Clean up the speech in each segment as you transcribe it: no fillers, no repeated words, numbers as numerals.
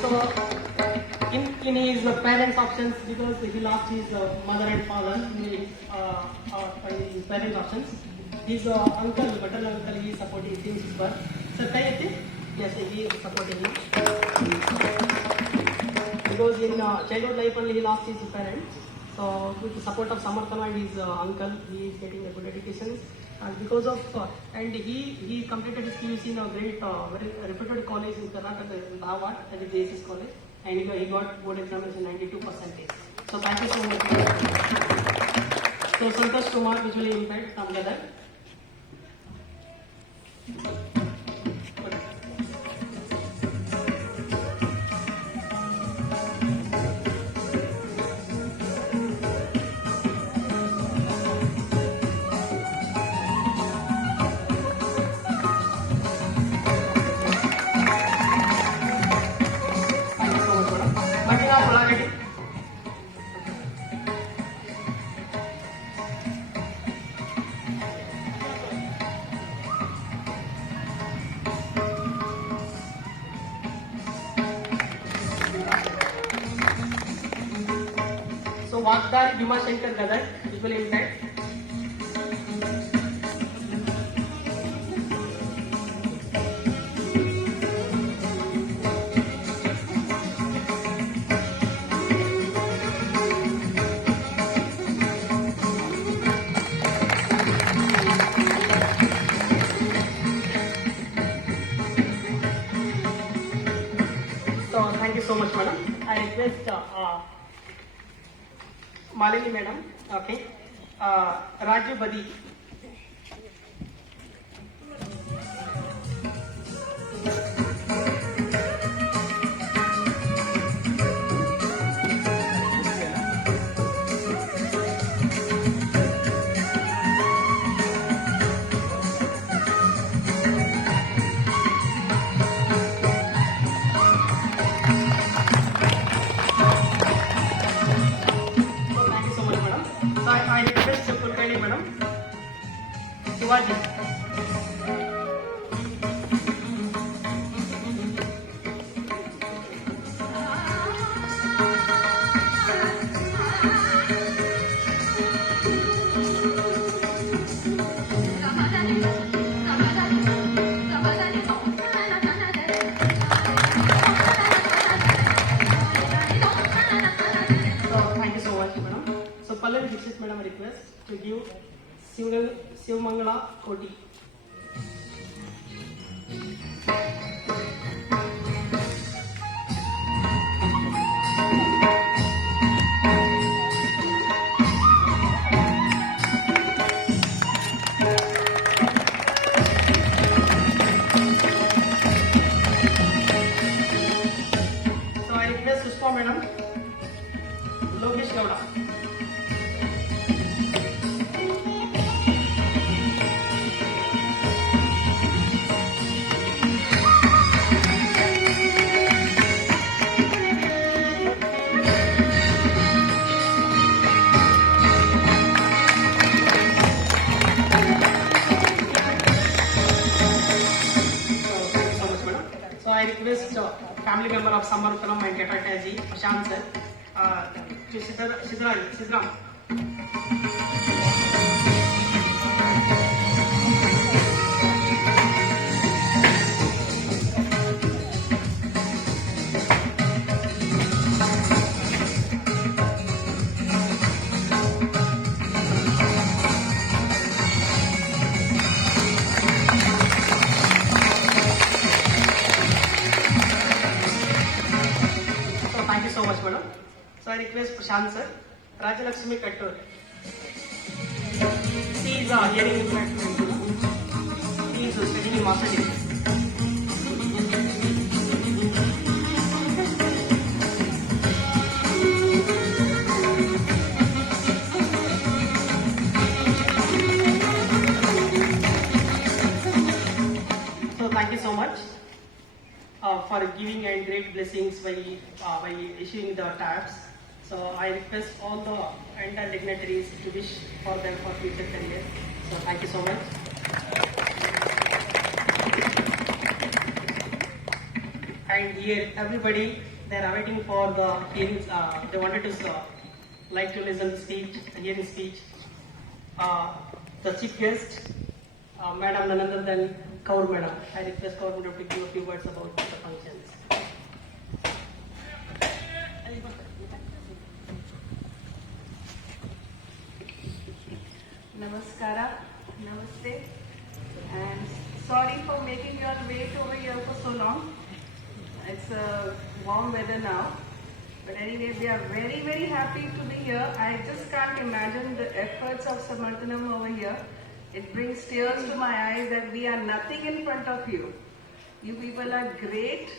So in his parents' options, because he lost his mother and father in his parents' options, his uncle, maternal uncle, he is supporting since his birth. Sir, can you think? Yes, he is supporting him. Because in childhood life only he lost his parents. So with the support of Samarthana and his uncle, he is getting a good education. And because of and he completed his PUC in a great very reputed college in Karnataka, in Dharwad, that is JSS college, and he got board examination 92%. So thank you so much. So Santosh Kumar, visually impaired, come together. So Wagdar Bhima Shankar Gadar, visually impaired. So thank you so much, madam. I request Malini madam, okay, Raju Badi. I request Kulkarni madam, Shivaji. So thank you so much, madam. So Pallavi Dixit madam, request to give Shivmangala Koti. So I request Sushma madam, Lokesh Gowda. So I request family member of Samarthanam and Katataji, Prashant sir, to Sidram. Thank you so much, madam. So I request Prashant sir, Rajalakshmi Kattur. She is hearing impaired. She is studying master degree. So thank you so much for giving and great blessings by issuing the tabs. So I request all the entire dignitaries to wish for them for future career. So thank you so much. I and here everybody they are waiting for the hearings. They wanted to like to listen to speech, hearing speech. The chief guest, Madam none other than Kaur Madam. I request Kaur Madam to give a few words about the functions. Namaskara, namaste, and sorry for making you all wait over here for so long. It's a warm weather now, but anyway, we are very, very happy to be here. I just can't imagine the efforts of Samarthanam over here. It brings tears to my eyes that we are nothing in front of you. You people are great,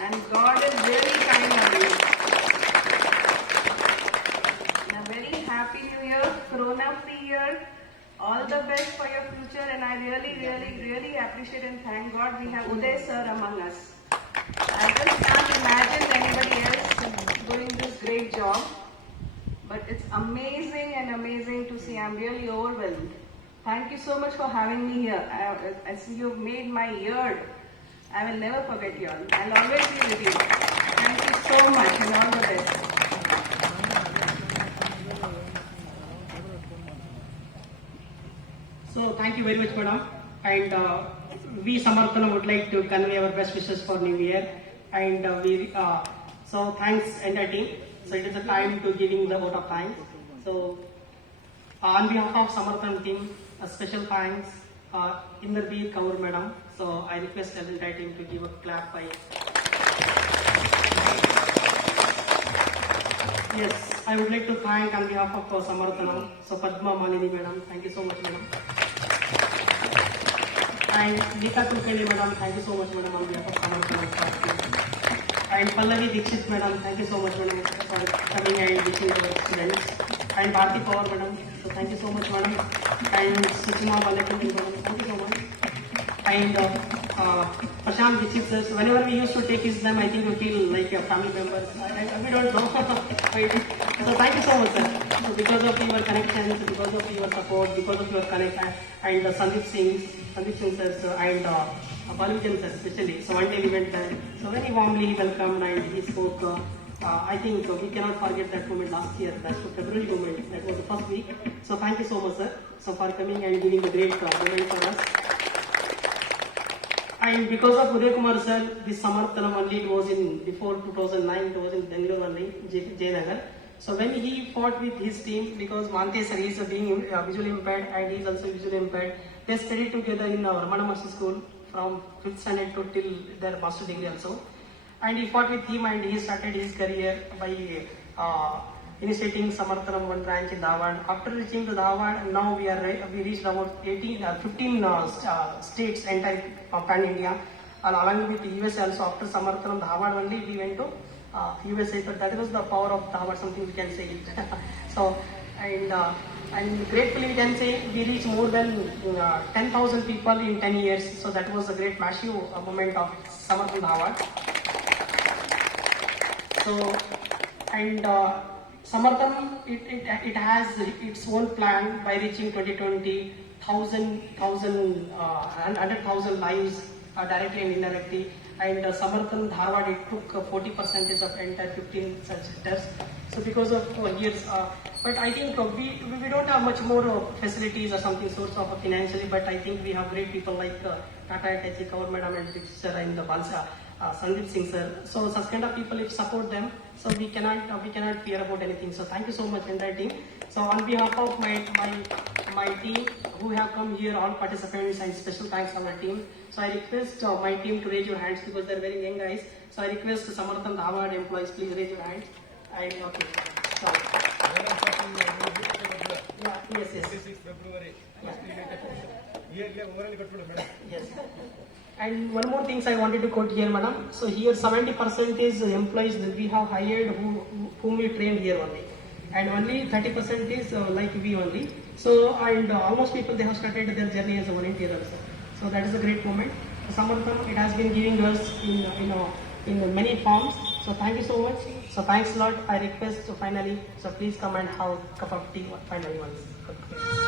and God is really kind on you. And a very happy new year, corona-free year. All the best for your future, and I really, really, really appreciate and thank God we have Uday sir among us. I just can't imagine anybody else doing this great job, but it's amazing and amazing to see. I'm really overwhelmed. Thank you so much for having me here. As you've made my year, I will never forget you all. I'll always be with you. Thank you so much and all the best. So thank you very much, madam. And we Samarthana would like to convey our best wishes for New Year. And so thanks entire team. So it is the time to giving the vote of thanks. So on behalf of Samarthana team, a special thanks Inderveer Kaur madam. So I request the entire team to give a clap by. Yes, I would like to thank on behalf of Samarthana. So Padma Malini madam, thank you so much madam. And Neeta Kulkarni madam, thank you so much madam on behalf of Samarthana. And Pallavi Dikshit madam, thank you so much madam for coming and teaching the students. And Bharti Pawar madam, so thank you so much madam. And Suchima Balakandi madam, thank you so much. And Prashant Dikshit sir, so whenever we used to take his name, I think we feel like a family members. We don't know. So thank you so much sir. So because of your connections, because of your support, because of your connect, and Sandeep Singh sir, and Balujan sir especially. So one day we went there. So very warmly he welcomed and he spoke. I think we cannot forget that moment last year. That's the February moment. That was the first week. So thank you so much sir. So for coming and giving the great moment for us. And because of Uday Kumar sir, this Samarthanam only it was in before 2009. It was in Bangalore only, Jayanagar. So when he fought with his team, because Mante sir is being visually impaired and he is also visually impaired, they studied together in our Ramana Maharshi school from 5th standard to till their master degree also. And he fought with him and he started his career by initiating Samarthanam one branch in Dharwad. After reaching to Dharwad, now we reached about 15 states entire pan India. Along with the US also. After Samarthanam Dharwad only we went to USA. So that was the power of Dharwad, something we can say it. So and gratefully we can say we reached more than 10,000 people in 10 years. So that was a great massive moment of Samarthanam Dharwad. So and Samarthanam it has its own plan by reaching 2020, 100,000 lives directly and indirectly. And Samarthanam Dharwad it took 40% of entire 15 such centers. So because of years, but I think we don't have much more facilities or something source of financially. But I think we have great people like Tata Attache, Kaur Madam, and Dikshit and the Balsa. Sandeep Singh sir. So such kind of people, if support them, so we cannot fear about anything. So thank you so much entire team. So on behalf of my team who have come here, all participants, and special thanks on my team. So I request my team to raise your hands because they're very young guys. So I request Samarthanam Dharwad employees, please raise your hands. I okay. So, yeah, yes. 26 February. Yes. And one more things I wanted to quote here, madam. So here 70% is employees that we have hired whom we trained here only. And only 30% is like we only. So and almost people they have started their journey as a volunteer also. So that is a great moment. Some of them it has been giving us in many forms. So thank you so much. So thanks a lot. I request finally. So please come and have a cup of tea finally once. Okay.